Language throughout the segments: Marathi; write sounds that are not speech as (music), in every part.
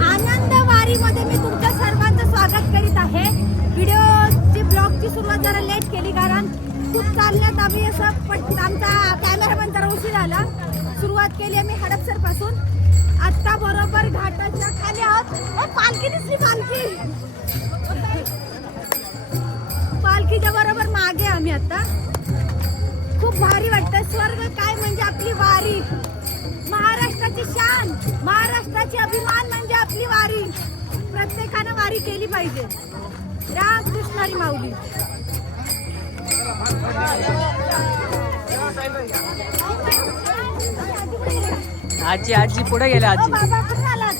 आनंद वारीमध्ये मी तुमच्या सर्वांचं स्वागत करीत आहे. व्हिडिओची ब्लॉगची सुरुवात जरा लेट केली कारण खूप चालण्यात आम्ही असं पण आमचा कॅमेरामॅन जरा उशीर आला. सुरुवात केली आम्ही हडपसरपासून आत्ता बरोबर घाटाच्या खाली आहोत. पालखी दिसली पालखी! पालखीच्या बरोबर मागे आम्ही आता. खूप भारी वाटतं. स्वर्ग काय म्हणजे आपली वारी. महाराष्ट्र महाराष्ट्राची शान महाराष्ट्राची अभिमान म्हणजे आपली वारी. प्रत्येकानं वारी केली पाहिजे. रामकृष्ण हरी माऊली. आजी आजी पुढे गेले ओ आजी. बाबा आलात?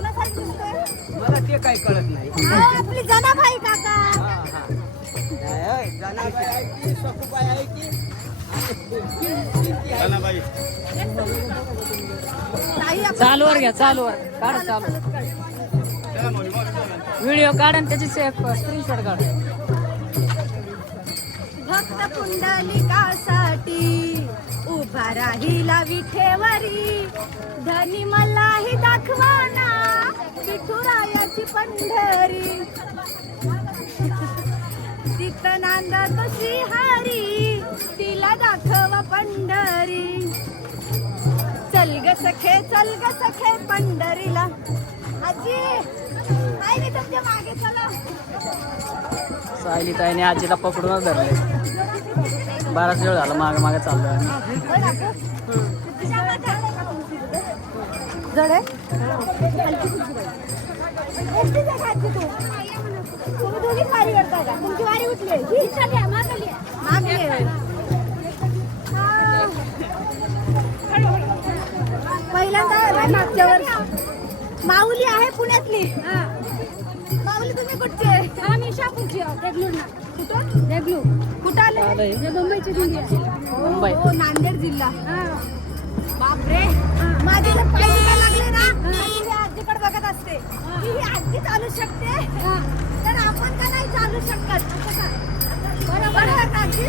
मला ते काही कळत नाही. आपली जनाभाई काका. चालूवर घ्या चालूवर काढ चालू. चालत काढ. व्हिडिओ काढ आणि त्याची स्क्रीनशॉट काढ. भक्त पुंडलिकासाठी उभा राहिला विठेवरी. धनी मलाही दाखवाना विठुरायाची पंढरी. नांदतो श्रीहरी तिला दाखव पंढरी. चल ग सखे चल ग सखे पंढरीला. आजी आई मी तुमच्या मागे चला. सायली ताईने आजीला पकडूनच धरले. बराच वेळ झाला मागे मागे जड आहे? एकटीच आहे का आजी तू? तुम्ही दोघीच वारी करता का तुमची वारी कुठली आहे? ही इच्छा द्या, मागली आहे. मागली आहे. हा. पहिल्यांदा आलोय मागच्या वर्षी माऊली आहे पुण्यातली माऊली तुम्ही कुठचे आम्ही शापूरची देगलूर कुठं देगलूर कुठं आले. मुंबईची दिल्ली मुंबई. हो नांदेड जिल्हा बापरे. माझे जर पाय दुखायला लागले ना मी ही आजीकडे बघत असते. की ही आजी चालू शकते? तर आपण का नाही चालू शकत? बरोबर आजी?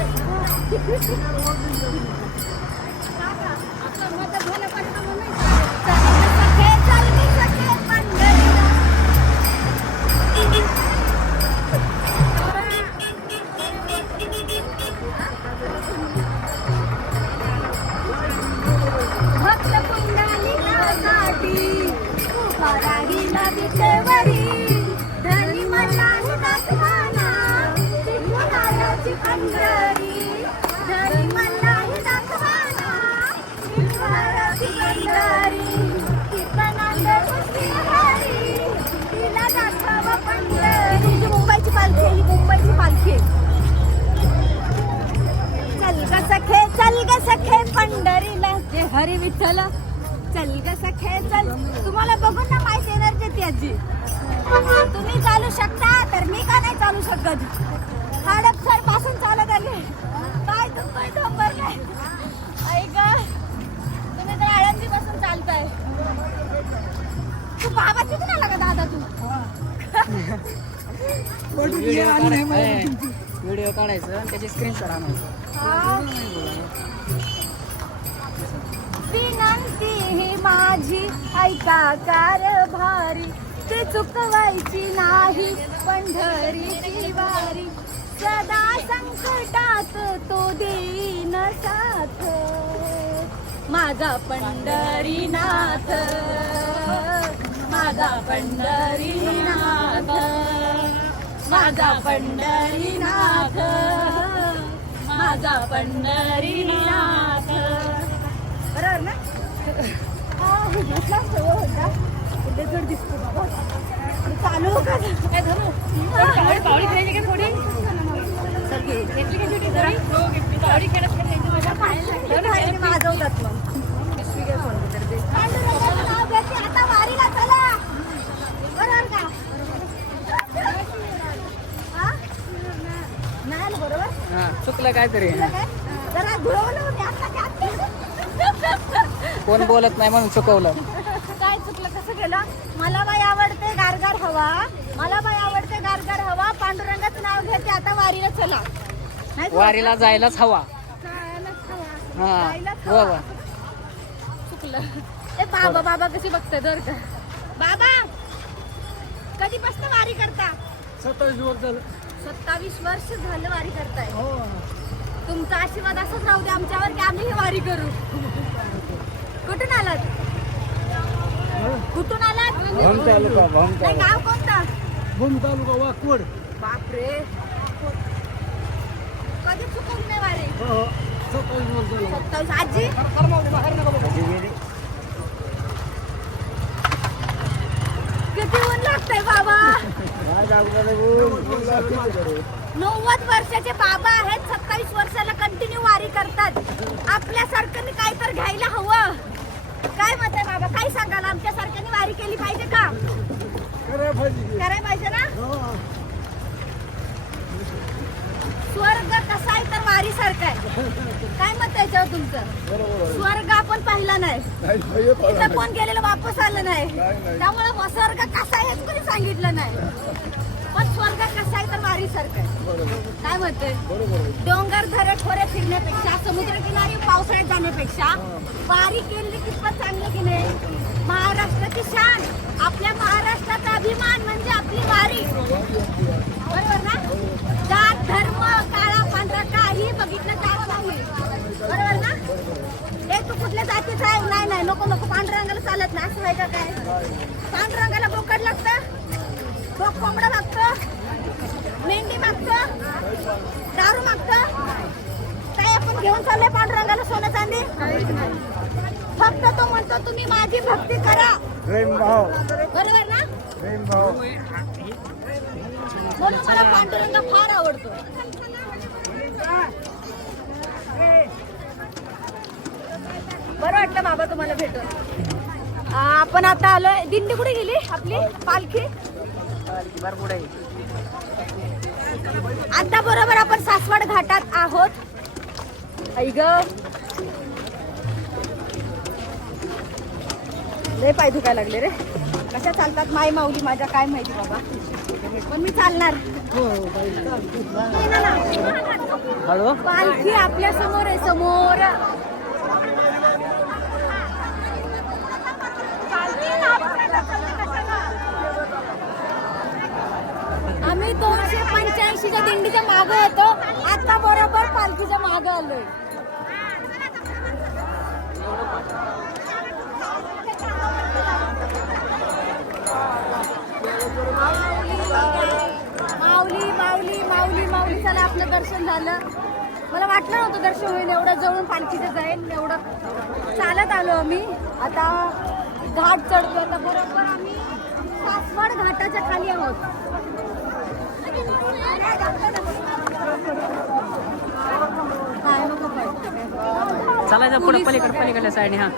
व्हिडिओ काढायचं. व्हिडिओ काढायचं आणि त्याची स्क्रीनशॉट आणायचं. विनंती ही माझी ऐका कारभारी ते चुकवायची नाही पंढरीची वारी सदा संकटात तो देईन साथ. माझा पंढरीनाथ माझा पंढरीनाथ. माझा पंढरीनाथ माझा पंढरीनाथ. बरोबर ना? हा हे हो दिसतो बाबा. चालू का? काय धरू पावडी खेळायची का थोडी वाजवतात मग आता वारीला चला बरोबर का हा? नाही आलं बरोबर हा चुकलं काहीतरी तुला काय? जरा घुरवलं मी आता काय कोण बोलत नाही म्हणून चुकवलं. काय चुकलं? कसं केलं मला बाई आवडते गारगार हवा. मला बाई आवडते गारगार हवा. पांडुरंगाचं नाव घेते. आता वारीला चला. नाही वारीला जायलाच हवा. जायलाच हवा. हा. जायलाच हो हवा. चुकलं. ए बाबा बाबा कशी बघताय दर का? बाबा! कधीपासून वारी करता? सत्तावीस वर्ष झालं. सत्तावीस वर्ष झालं वारी करताय. हो. तुमचा आशीर्वाद असंच राहू दे आमच्यावर की आम्ही वारी करू. कुठून आलात? कुठून आलात? भूम तालुका भूम नाही गाव कोणतं? भूम तालुका वाकवड. बापरे. कधी चुकून नाही वारी? हो झालं. सत्तावीस. आजी? किती ऊन लागतंय बाबा? नव्वद वर्षाचे बाबा आहेत सत्तावीस वर्षाला कंटिन्यू वारी करतात. आपल्या सारख्यांनी काय तर घ्यायला हवं. काय मत आहे बाबा? काय सांगाल? आमच्या सारख्यांनी वारी केली पाहिजे का? करायला पाहिजे ना? हो. स्वर्ग कसा आहे तर वारी सारखा आहे. काय मत आहे याच्यावर तुमचं? स्वर्ग आपण पाहिला नाही. तिथं कोण गेलेलं वापस आलं नाही. त्यामुळे स्वर्ग कसा आहे कोणी सांगितलं नाही. पण स्वर्ग कसा आहे तर वारी सारखं आहे. काय म्हणते डोंगर धरे खोरे फिरण्यापेक्षा समुद्र किनारी पावसाळ्यात जाण्यापेक्षा वारी केली कितपत चांगलं की नाही? महाराष्ट्राची शान आपल्या महाराष्ट्राचा अभिमान म्हणजे आपली वारी. बरोबर ना? जात धर्म काळा पांढरा काही बघितलं जात नाही बरोबर ना? हे तू कुठल्या जातीचा आहे? नाही नाही नको नको. पांढऱ्या रंगाला चालत नाही. असं आहे का काय? पांढऱ्या रंगाला बोकड लागतं? कोंबडं मागतं. मेंढी मागतं. दारू मागतं. काय आपण घेऊन चाललोय पांडुरंगाला सोनं चांदी? फक्त तो म्हणतो तुम्ही माझी भक्ती करा. बरोबर ना? म्हणून मला पांडुरंग फार आवडतो. बरं वाटलं बाबा तुम्हाला भेटून. आपण आता आलोय. दिंडी कुठे गेली आपली? पालखी. आता बरोबर आपण सासवड घाटात आहोत. ऐग लय पाय दुखायला लागले रे. कशा चालतात माई माऊली माझ्या काय माहिती बाबा. पण मी चालणार. हळू. पालखी आपल्यासमोर आहे समोर. दोनशे पंच्याऐंशीच्या दिंडीच्या मागे येतो. आता बरोबर पालखीच्या मागे आलोय. माऊली माऊली माऊली माऊली चला आपलं दर्शन झालं. मला वाटलं नव्हतं दर्शन होईल एवढं जवळून पालखीचं जाईल एवढं चालत आलो आम्ही. आता घाट चढतो आता बरोबर आम्ही सासवड घाटाच्या खाली आहोत. चालायचं पुढे पलीकडे पलीकडल्या साईडने हा.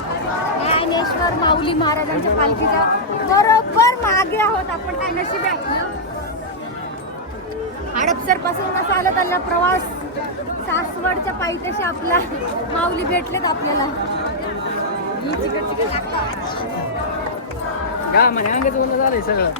ज्ञानेश्वर माऊली महाराजांच्या पालखीचा बरोबर मागे आहोत आपण काय नशीब आहे हडपसरपासून पासून असं आलं त्याला प्रवास सासवडच्या पायथ्याशी आपला माऊली भेटलेत आपल्याला ही चिकट चिकट लागतात. गा म्हणे अंगच झालंय सगळं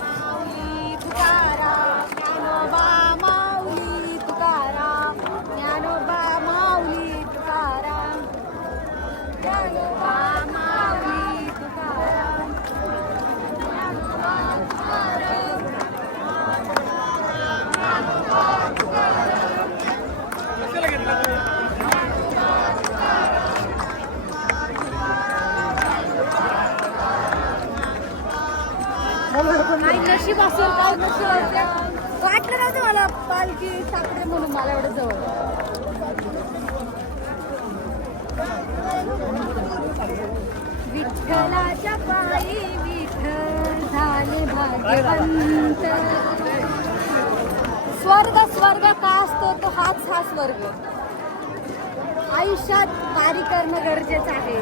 नशीब असेल काय नशीब. वाटलं नव्हतं मला पालखी साखरे म्हणून मला एवढं जवळ. विठ्ठलाच्या पायी विठ्ठल झाले भाग्यवंत. स्वर्ग स्वर्ग का असतो तो हाच हा स्वर्ग. आयुष्यात पारी करणं गरजेचं आहे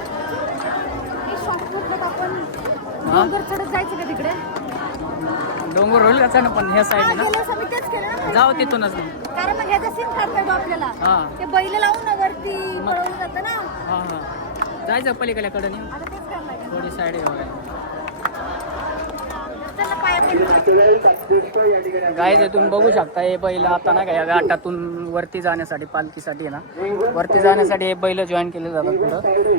हे शॉर्टकट आपण डोंगर चढत जायचं का का चढ पण ह्या हा, साईडने गेल्या वर्षी आम्ही तेच केलं ना ना जाऊ तिथूनच काय कारण मग ह्याचा सीन काढता येतो आपल्याला. हा. ते बैल लावून ना वरती पळवलं जातं ना. हा हा. जायचं पलीकडल्याकडे नाही आता तेच करायला थोडी साईड आहे बघा चला पाया पडू गाय जे तुम्ही बघू शकता हे बैल आता ना का या घाटातून वरती जाण्यासाठी पालखीसाठी आहे ना. वरती जाण्यासाठी हे बैल जॉईन केले जातात पुढं.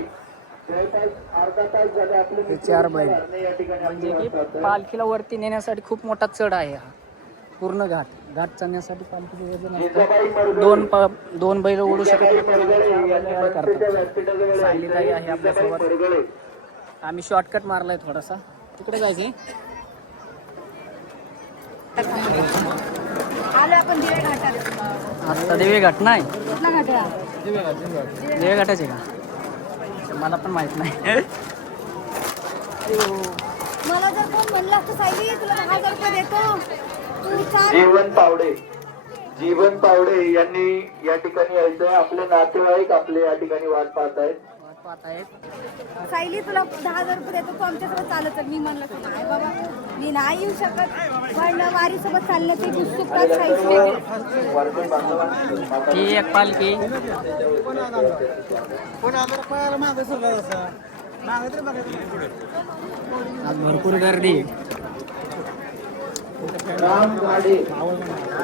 हे चार बैल. म्हणजे की पालखीला वरती नेण्यासाठी खूप मोठा चढ आहे हा. पूर्ण घाट. घाट चढण्यासाठी पालखीचं वजन असतं दोन प दोन बैल ओढू शकत करतात सायलीताई आहे आपल्यासोबत आम्ही शॉर्टकट मारलाय थोडासा. तिकडे जायचे आलो आपण दिवे घाटात आता देवी घाट नाही. कुठला घाट आहे हा? देवी घाटाचे का? मला पण माहीत नाही. मला जर कोण म्हणलं असतं सायली तुला दहा हजार रुपये देतो. तू जीवन पावडे. जीवन पावडे यांनी या ठिकाणी यायचं आपले नातेवाईक आपले या ठिकाणी वाट पाहत आहेत. वाट पाहत आहेत. सायली तुला दहा हजार रुपये देतो. तू आमच्यासोबत चालत चल. मी म्हणलं की नाही बाबा. मी नाही येऊ शकत. पण वारीसोबत चालण्याची एक उत्सुकता सायली वेगळी. वर्गण बांधवांनी माता ही एक पालखी. भरपूर गर्दी. आहे. राम गाडी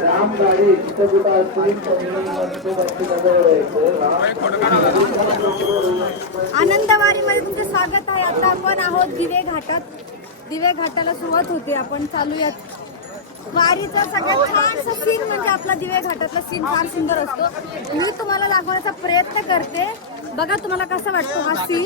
राम गाडी जिथं कुठं असतील त्यांनी वस्तीनगर यायचं राम आनंदवारीमध्ये तुमचं स्वागत आहे. आता आपण आहोत दिवे घाटात. दिवे घाटाला सुरुवात होते आपण चालूयात वारीचा सगळ्यात छानसा सीन म्हणजे आपला दिवे घाटातला सीन फार सुंदर असतो मी तुम्हाला दाखवण्याचा प्रयत्न करते बघा तुम्हाला कसा वाटतो हा सीन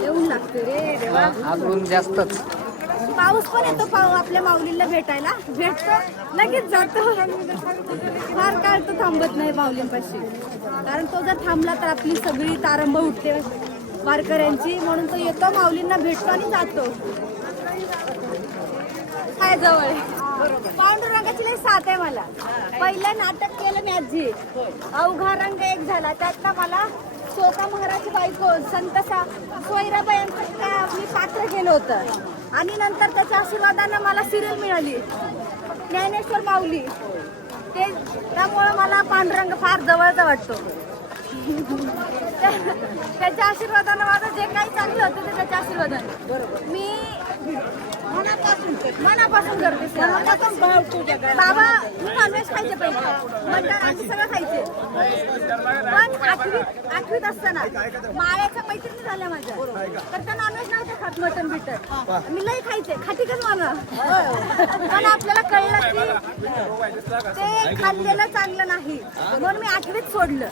येऊन लागते रे देवा अजून जास्तच पाऊस पण येतो पाऊ आपल्या माऊलीला भेटायला. भेटतो. लगेच जातो. फार काळ तो थांबत नाही माऊलींपाशी. कारण तो जर थांबला तर आपली सगळी तारंब उठते. वारकऱ्यांची. म्हणून तो येतो माऊलींना भेटतो आणि जातो. काय जवळ. पांडुरंगाची लई साथ आहे मला. पहिलं नाटक केलं मी आजी. अवघा रंग एक झाला. त्यातला मला स्वतः महाराज बायको संत सोयराबाईंचं मी पात्र केलं होतं? आणि नंतर त्याच्या आशीर्वादानं मला सिरियल मिळाली. ज्ञानेश्वर माऊली. ते त्यामुळं मला पांडुरंग फार जवळचा वाटतो. त्या- (laughs) त्याच्या आशीर्वादानं माझं जे काही चांगलं होतं ते त्याच्या आशीर्वादानं. मी मनापासून मनापासून करते मनापासून बाबा मी नॉनव्हेज खायचे पहिले. मटण आम्ही सगळं खायचे. पण आठवीत आठवीत असताना माळ्याच्या मैत्रिणी झाल्या माझ्या. तर त्या नॉनव्हेज नव्हते खात मटण बिटन मी लई खायचे. खातीकच मला. पण आपल्याला कळलं की ते खाल्लेलं चांगलं नाही. म्हणून मी आठवीत सोडलं.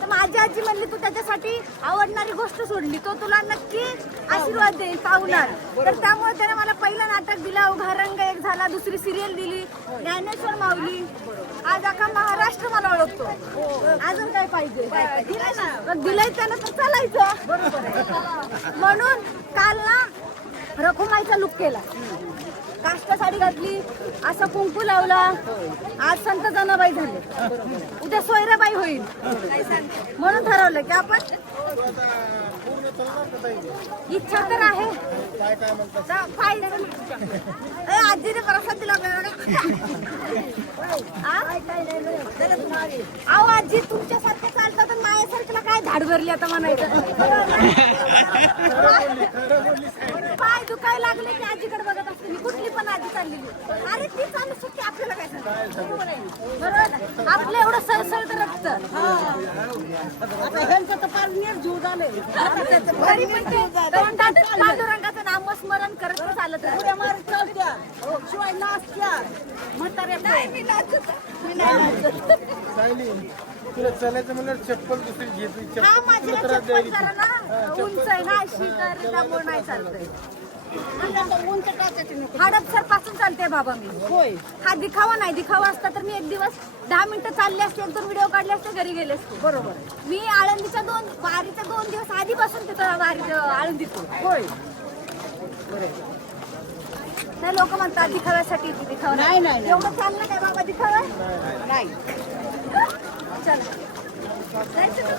तर माझी आजी म्हणली तू त्याच्यासाठी आवडणारी गोष्ट सोडली. तो तुला नक्की आशीर्वाद देईल पावणार. तर त्यामुळे त्याने मला पहिलं नाटक दिलं उघा रंग एक झाला दुसरी सिरियल दिली ज्ञानेश्वर माऊली. आज अख्खा महाराष्ट्र मला ओळखतो. अजून काय पाहिजे? मग दिलंय त्यानं तर चालायचं. म्हणून काल ना रखुमाईचा लुक केला. काष्ट साडी घातली असं कुंकू लावला. आज संत जनाबाई झाले. उद्या सोयराबाई होईल. म्हणून ठरवलं की आपण इच्छा तर आहे. आजीने प्रसाद दिला अहो आजी तुमच्यासारखं चालतं तर माझ्यासारख्याला काय धाड भरली आता म्हणायचं? पाय दुखायला लागले की आजीकडे बघत असते. मी कुठली पण आजी चाललेली अरे ती चालू सुट्टी आपल्याला काय सांगायचं बरोबर? आपलं एवढं सळसळत रक्त. ह्यांचं तर नीट जीव झाले तरी पण ते तोंडात पांडुरंगाचं नामस्मरण करत चालत उड्या मारत चालत्या शिवाय नाचत्या म्हाताऱ्या नाही मी नाचत मी नाही नाचत सायली तुला चालायचं म्हणलं चप्पल दुसरी घेतली हा चप्पल माझी तुला ना. त्रास चप्पल द्यायची जरा ना उंच आहे ना अशी तर त्यामुळे नाही चालतंय. हडपसरपासून चालते बाबा मी. होय. हा दिखावा नाही दिखावा असता तर मी एक दिवस दहा मिनिटं चालले असते एक दोन व्हिडिओ काढले असते घरी गेले असते. बरोबर. मी आळंदीच्या दोन वारीच्या दोन दिवस आधीपासून तिथं वारी आळंदीत होय. नाही लोक म्हणतात दिखाव्यासाठी दिखावा नाही. नाही एवढं चाललं काय बाबा दिखावा? नाही. चल. जायचं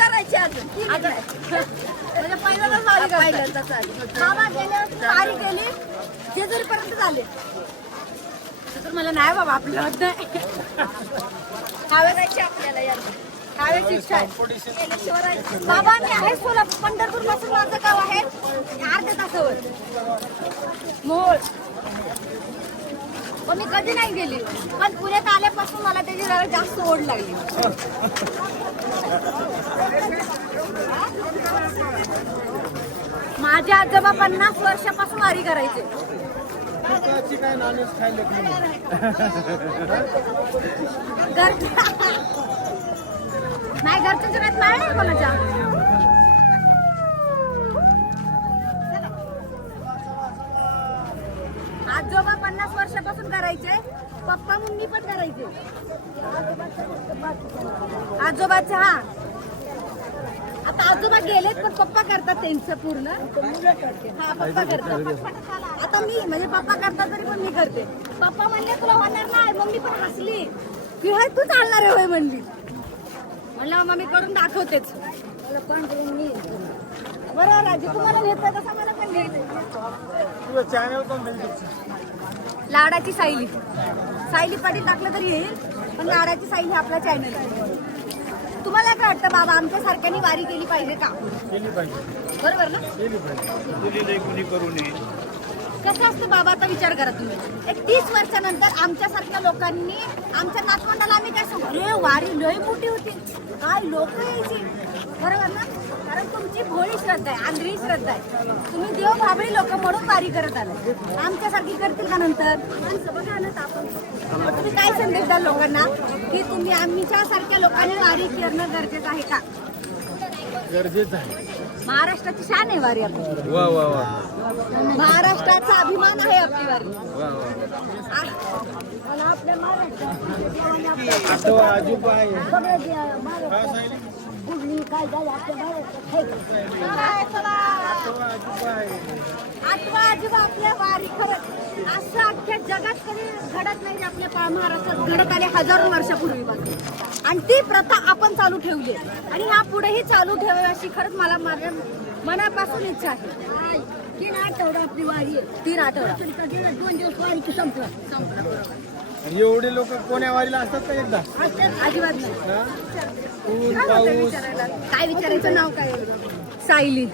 करायची. अजून वर्षी वारी केली जेजुरीपर्यंत झाले. तर मला नाही बाबा आपलं होत नाही आपल्याला इच्छा आहे. बाबा मी आहे सोलापूर पंढरपूरपासून माझं गाव आहे. अर्ध्या तासावर. मोळ पण मी कधी नाही गेली. पण पुण्यात आल्यापासून मला त्याची जरा जास्त ओढ लागली. माझे आजोबा पन्नास वर्षापासून वारी करायचे काय नॉनव्हेज खायला घर नाही घरच्या जगात नाही कोणाच्या? आजोबा पन्नास वर्षापासून करायचे पप्पा मम्मी पण करायचे. आजोबाचे हा. आता आजोबा गेलेत पण पप्पा करतात त्यांचं पूर्ण. हा पप्पा करतात. आता मी म्हणजे पप्पा करतात तरी पण मी करते. पप्पा म्हणले तुला होणार नाही. मम्मी पण हसली. की होय तू चालणार आहे होय म्हणली. म्हणलं मम्मा मी करून दाखवतेच. मला पण करून मी बरं राजू तुम्हाला नेतं तसं मला पण तुझं चॅनल लाडाची सायली. सायली पाटील टाकलं तरी येईल पण लाडाची सायली आपला चॅनल आहे. तुम्हाला काय वाटतं बाबा आमच्या सारख्यांनी वारी केली पाहिजे का? केली पाहिजे. बरोबर ना? केली पाहिजे. कुणी करू नये. कसं असतं बाबा आता विचार करा तुम्ही एक तीस वर्षानंतर आमच्यासारख्या लोकांनी आमच्या नातवंडाला आम्ही काय सांगू? अरे वारी लय मोठी होती. काय लोक यायची? बरोबर ना? कारण तुमची भोळी श्रद्धा आहे आंधळी श्रद्धा आहे. तुम्ही देव भाबळी लोक म्हणून वारी करत आले आमच्यासारखी करतील का नंतर? बघा ना आपण तुम्ही काय संदेश द्याल लोकांना? की तुम्ही आमच्यासारख्या लोकांनी वारी करणं गरजेचं आहे का? गरजेचं आहे. महाराष्ट्राची शान आहे वारी आपली वा वा वा. महाराष्ट्राचा अभिमान आहे आपली वारी. वा वा आणि आपल्या महाराष्ट्रात आठवा आजोबा आहे. सगळं जे आहे, का महाराष्ट्रात सायली बुडणी काय झालं आपल्या महाराष्ट्रात आहे का? चला, चला. आठवा आजोबा आहे आठवा आजोबा आपल्या वारी खरंच असं अख्ख्या जगात कधी घडत नाही जे आपल्या पा- महाराष्ट्रात. घडत आले हजारो वर्षापूर्वीपासून आणि ती प्रथा आपण चालू ठेवली. आणि ह्या पुढेही चालू ठेवावी अशी खरंच मला माझ्या मनापासून इच्छा आहे. तीन आठवडा आपली वारी आहे. तीन आठवडा. दोन दिवस वारी की संपलं एवढे लोक कोण्या वारीला असतात का एकदा? अजिबात नाही. हा? पाऊस? काय विचारायचं नाव काय? सायली.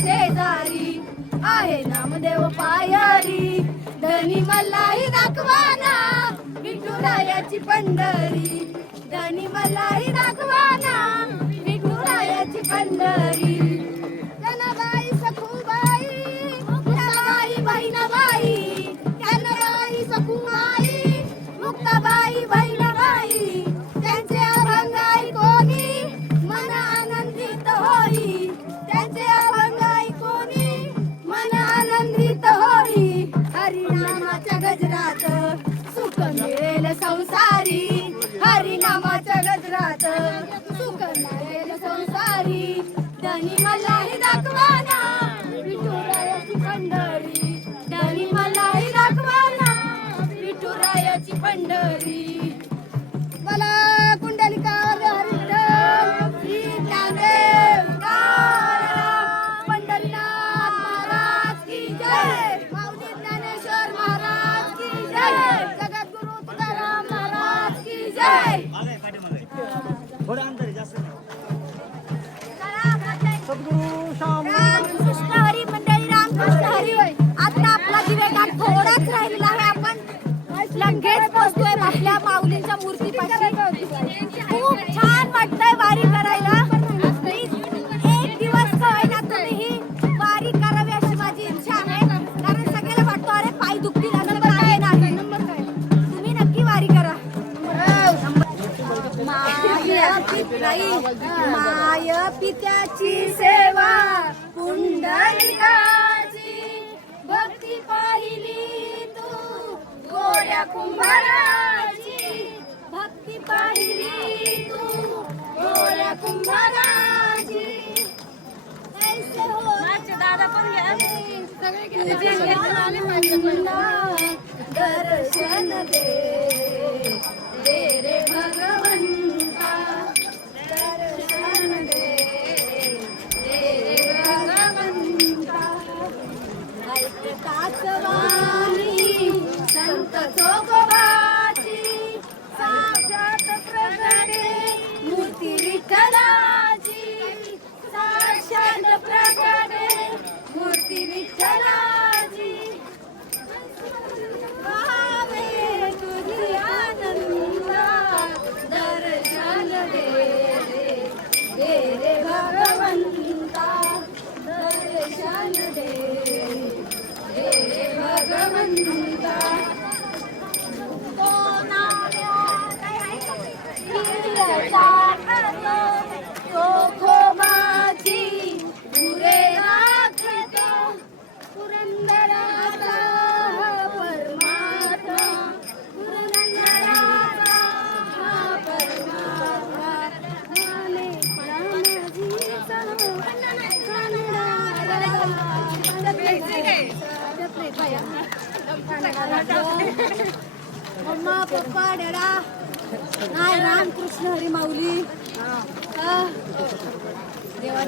शेजारी आहे नामदेव पायरी. धनी मल्लाई दाखवाना विठुरायाची पंढरी. धनी मल्लाई दाखवाना विठुरायाची पंढरी. पंढरी आय पित्याची सेवा पुंडलिकाची भक्ती पाहिली तू गोड्या कुंभाराची. भक्ती पाहिली तू गोड्या कुंभाराची. कैसे हो दादा पण घ्या. दर्शन दे रे भगवान.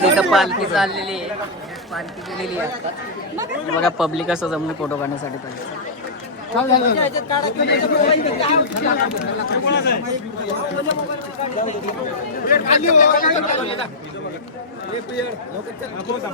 तिथं पालखी चाललेली आहे. पालखी गेलेली आहे बघा पब्लिक असं जमलं फोटो काढण्यासाठी पाहिजे